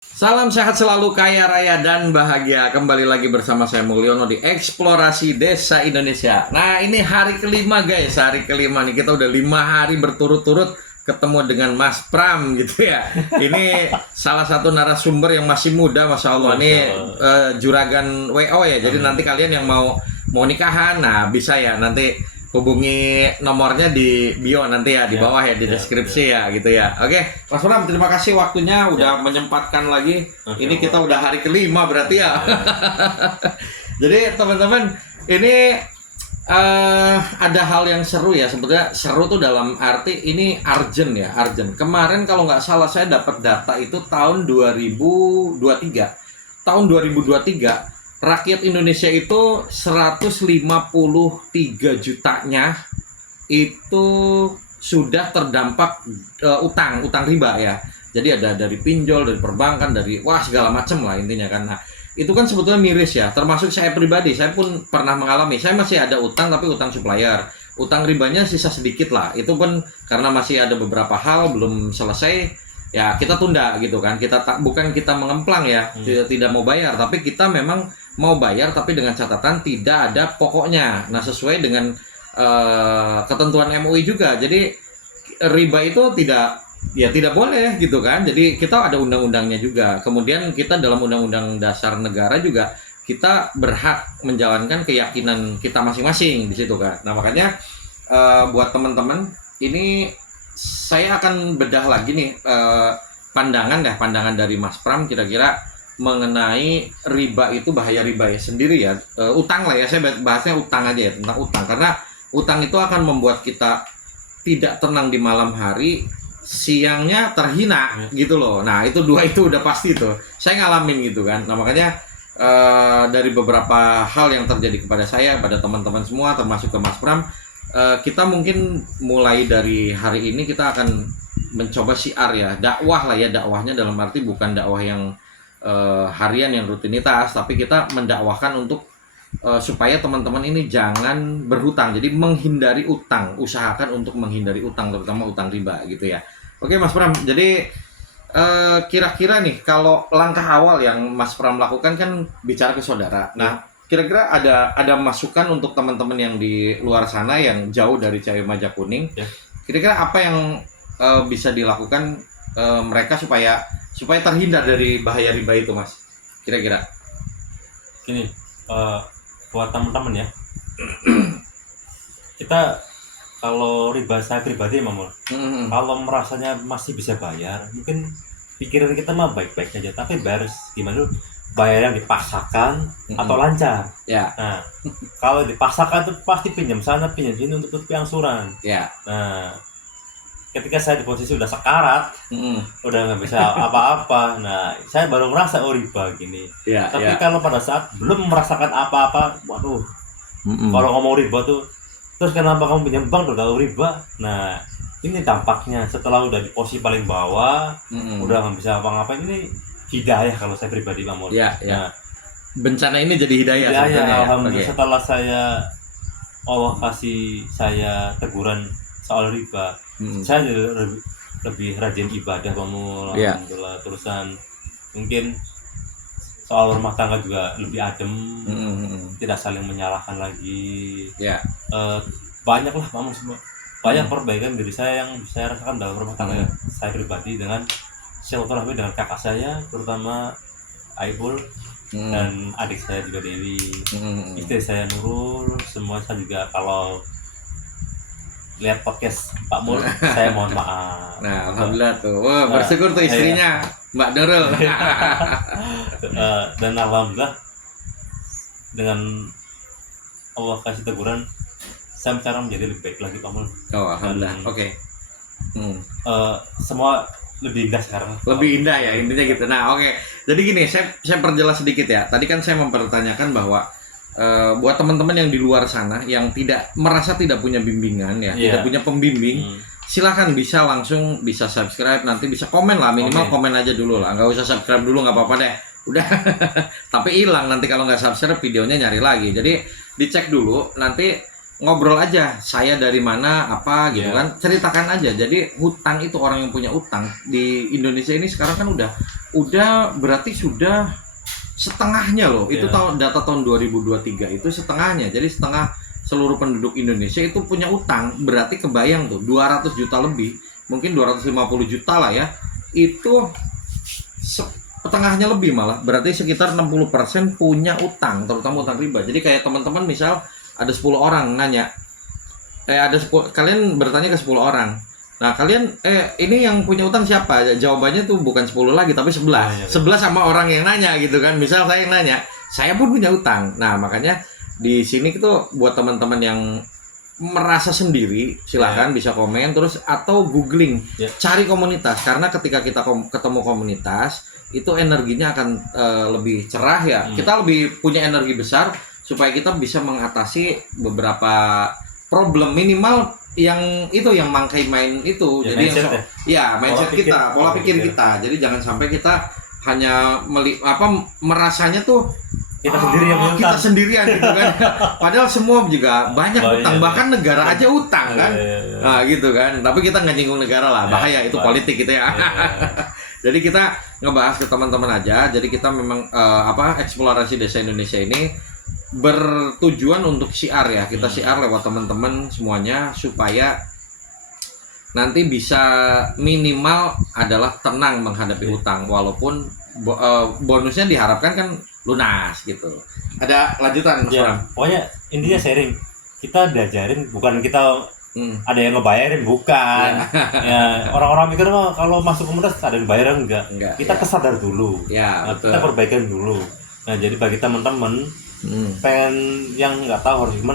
Salam sehat selalu, kaya raya dan bahagia. Kembali lagi bersama saya Mulyono di Eksplorasi Desa Indonesia. Nah, ini hari kelima guys, hari kelima nih. Kita udah 5 hari berturut-turut ketemu dengan Mas Pram gitu ya. Ini salah satu narasumber yang masih muda, Masya Allah. Ini juragan WO ya. Jadi nanti kalian yang mau nikahan, nah bisa ya nanti hubungi nomornya di bio nanti ya, di bawah ya, di deskripsi ya gitu ya. Oke, Mas Pram, terima kasih waktunya udah menyempatkan lagi. Ini kita udah hari kelima berarti ya. Jadi teman-teman, ini ada hal yang seru ya. Sebetulnya seru tuh dalam arti ini urgent ya, urgent. Kemarin kalau nggak salah saya dapat data itu tahun 2023. Tahun 2023 rakyat Indonesia itu 153 jutanya itu sudah terdampak utang riba ya. Jadi ada dari pinjol, dari perbankan, dari segala macam lah intinya kan. Nah, itu kan sebetulnya miris ya. Termasuk saya pribadi, saya pun pernah mengalami. Saya masih ada utang tapi utang supplier. Utang ribanya sisa sedikit lah. Itu pun karena masih ada beberapa hal belum selesai. Ya kita tunda gitu kan. Bukan kita mengemplang ya, tidak mau bayar, tapi kita memang mau bayar tapi dengan catatan tidak ada pokoknya. Nah, sesuai dengan ketentuan MUI juga. Jadi riba itu tidak boleh gitu kan. Jadi kita ada undang-undangnya juga. Kemudian kita dalam undang-undang dasar negara juga kita berhak menjalankan keyakinan kita masing-masing di situ kan. Nah, makanya buat teman-teman ini saya akan bedah lagi nih pandangan dari Mas Pram kira-kira mengenai riba itu, bahaya riba ya sendiri ya, utang lah ya, saya bahasnya utang aja ya, tentang utang, karena utang itu akan membuat kita tidak tenang di malam hari, siangnya terhina gitu loh. Nah, itu dua itu udah pasti tuh, saya ngalamin gitu kan. Nah, makanya dari beberapa hal yang terjadi kepada saya, pada teman-teman semua termasuk ke Mas Pram, kita mungkin mulai dari hari ini kita akan mencoba syiar ya, dakwah lah ya, dakwahnya dalam arti bukan dakwah yang harian yang rutinitas, tapi kita mendakwahkan untuk supaya teman-teman ini jangan berhutang, jadi menghindari utang, usahakan untuk menghindari utang, terutama utang riba gitu ya. Oke Mas Pram, jadi kira-kira nih kalau langkah awal yang Mas Pram lakukan kan bicara ke saudara. Nah, kira-kira ada masukan untuk teman-teman yang di luar sana yang jauh dari Cahaya Majak Kuning, kira-kira apa yang bisa dilakukan mereka supaya terhindar dari bahaya riba itu, Mas? Kira-kira gini, buat teman-teman ya, kita kalau riba, saya pribadi Mamul, kalau merasanya masih bisa bayar, mungkin pikiran kita mah baik-baik saja, tapi harus gimana dulu, bayar yang dipaksakan atau lancar. Nah, kalau dipaksakan tuh pasti pinjam sana pinjam sini untuk tutupi angsuran. Nah, ketika saya di posisi udah sekarat, udah nggak bisa apa-apa, nah saya baru merasa riba gini. Tapi kalau pada saat belum merasakan apa-apa, waduh, kalau ngomong riba tuh, terus kenapa kamu pinjam bank udah tahu riba? Nah, ini dampaknya setelah udah di posisi paling bawah, udah nggak bisa apa-ngapain. Ini hidayah kalau saya pribadi, Mamul. Nah, bencana ini jadi hidayah. Alhamdulillah. Setelah Allah kasih saya teguran soal riba, saya lebih rajin ibadah, Mamul. Alhamdulillah. Terusan mungkin soal rumah tangga juga lebih adem, tidak saling menyalahkan lagi. Banyak lah, Mamul, semua banyak perbaikan diri saya yang saya rasakan dalam rumah tangga saya pribadi, dengan silaturahmi dengan kakak saya, terutama Aibul, dan adik saya juga Dewi, istri saya Nurul. Semua saya juga kalau lihat podcast Pak Mul, saya mohon maaf. Nah, alhamdulillah tuh. Bersyukur tuh istrinya, Mbak Nurul. Dan alhamdulillah dengan Allah kasih teguran, saya cara menjadi lebih baik lagi, Pak Mul. Alhamdulillah. Oke. Semua lebih indah sekarang. Lebih indah ya, intinya gitu. Nah, oke. Jadi gini, saya perjelas sedikit ya. Tadi kan saya mempertanyakan bahwa buat teman-teman yang di luar sana yang merasa tidak punya bimbingan ya, tidak punya pembimbing, silakan bisa subscribe, nanti bisa komen lah, minimal komen aja dulu lah, nggak usah subscribe dulu, nggak apa-apa deh, udah. Tapi hilang nanti kalau nggak subscribe, videonya nyari lagi. Jadi dicek dulu, nanti ngobrol aja, saya dari mana, apa gitu kan, ceritakan aja. Jadi hutang itu, orang yang punya utang di Indonesia ini sekarang kan udah udah berarti sudah setengahnya loh. Itu data tahun 2023 itu setengahnya. Jadi setengah seluruh penduduk Indonesia itu punya utang. Berarti kebayang tuh 200 juta lebih, mungkin 250 juta lah ya. Itu setengahnya lebih malah. Berarti sekitar 60% punya utang, terutama utang riba. Jadi kayak teman-teman misal ada 10 orang nanya, kalian bertanya ke 10 orang. Nah, kalian ini yang punya utang siapa? Jawabannya tuh bukan 10 lagi tapi 11. 11 sama orang yang nanya gitu kan. Misal saya yang nanya, saya pun punya utang. Nah, makanya di sini itu buat teman-teman yang merasa sendiri, silakan bisa komen terus atau googling, cari komunitas, karena ketika kita ketemu komunitas itu energinya akan lebih cerah ya. Kita lebih punya energi besar supaya kita bisa mengatasi beberapa problem minimal yang itu yang mangkai main itu. Ya, jadi mindset, yang mindset kita, pola pikir kita. Jadi jangan sampai kita hanya merasanya tuh kita sendiri yang kita sendirian gitu kan. Padahal semua juga banyak utang, bahkan negara aja utang kan. Nah, gitu kan. Tapi kita nggak nyinggung negara lah, bahaya itu politik gitu ya. Jadi kita ngebahas ke teman-teman aja. Jadi kita memang eksplorasi desa Indonesia ini bertujuan untuk siar ya. Kita siar lewat teman-teman semuanya supaya nanti bisa minimal adalah tenang menghadapi hutang, walaupun bonusnya diharapkan kan lunas gitu. Ada lanjutan Mas Bram? Pokoknya intinya sharing. Kita diajarin, bukan kita ada yang ngebayarin, bukan. Ya, orang-orang mikir kalau masuk komunitas ada yang bayar enggak. Kita kesadar dulu. Ya, betul. Kita perbaikan dulu. Nah, jadi bagi teman-teman pengen yang nggak tahu harus gimana,